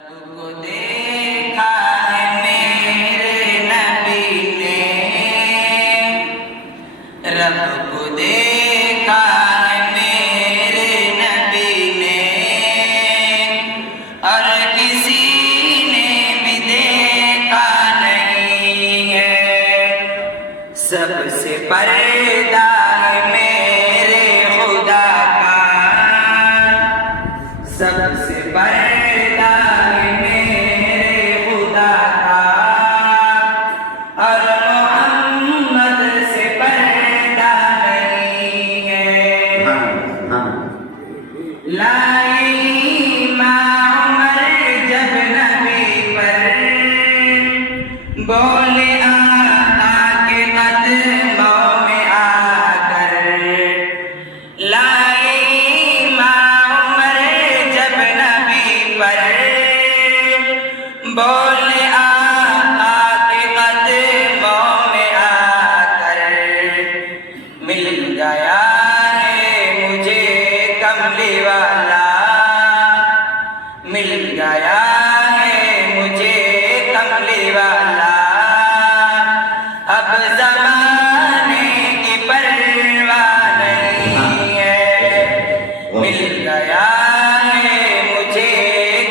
کو دیکھا ہے میرے نبی نے، رب کو دیکھا ہے میرے نبی نے، اور کسی نے بھی دیکھا نہیں ہے۔ سب سے پردہ ہے میرے خدا کا، سب سے پردہ ہے میرے خدا کا، اور محمد سے پردہ نہیں ہے۔ لائی ماں عمر جب نبی پر، بولے آقا کے قدموں میں آ کر، لائی ماں عمر جب نبی پر، بولے آقا کے قدموں میں آ کر، مل گیا ہے مجھے کملی والا، مل گیا ہے مجھے کملی والا، اب زمانے کی پرواہ نہیں ہے۔ مل گیا ہے مجھے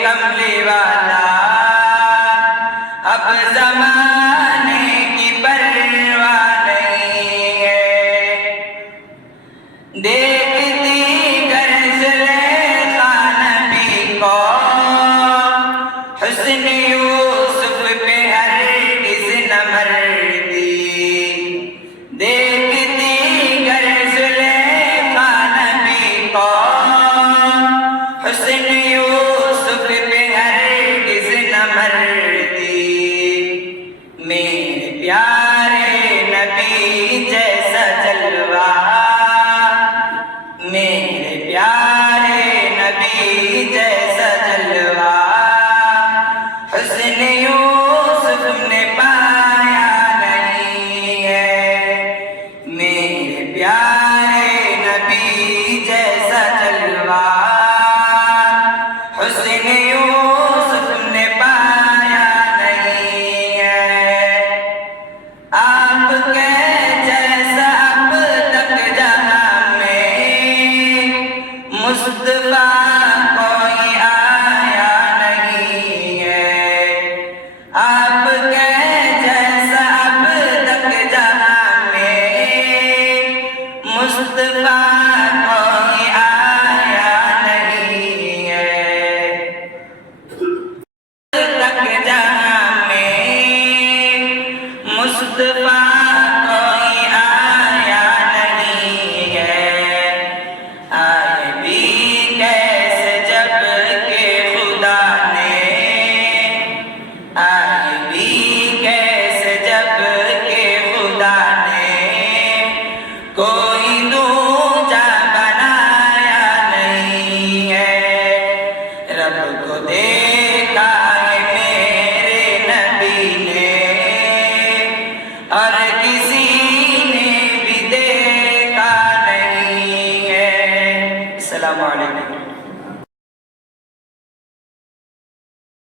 کملی والا، اب زمانے کی پرواہ نہیں ہے۔ دیکھتی گر زلیخا نبی کو، حسن یوسف پہ ہرگز نہ مرتی۔ دیکھتی گر زلیخا نبی کو، حسن یوسف پہ ہرگز نہ مرتی۔ میرے پیارے نبی جیسا جلوہ، میرے پیارے نبی جیسا جلوہ، حسن یوسف نے پایا نہیں ہے۔ میرے پیارے نبی جیسا جلوہ، حسن یوسف نے پایا نہیں ہے۔ آپ کے جیسا اب تک جہاں میں مصطفیٰ کوئی آیا نہیں ہے۔ آپ کے جیسا اب تک جہاں میں مصطفیٰ کوئی آیا نہیں ہے۔ تک جہاں میں مصطفیٰ کوئی آیا نہیں ہے۔ آئے بھی کیسے جب کہ خدا نے، آئے بھی کیسے جب کہ خدا نے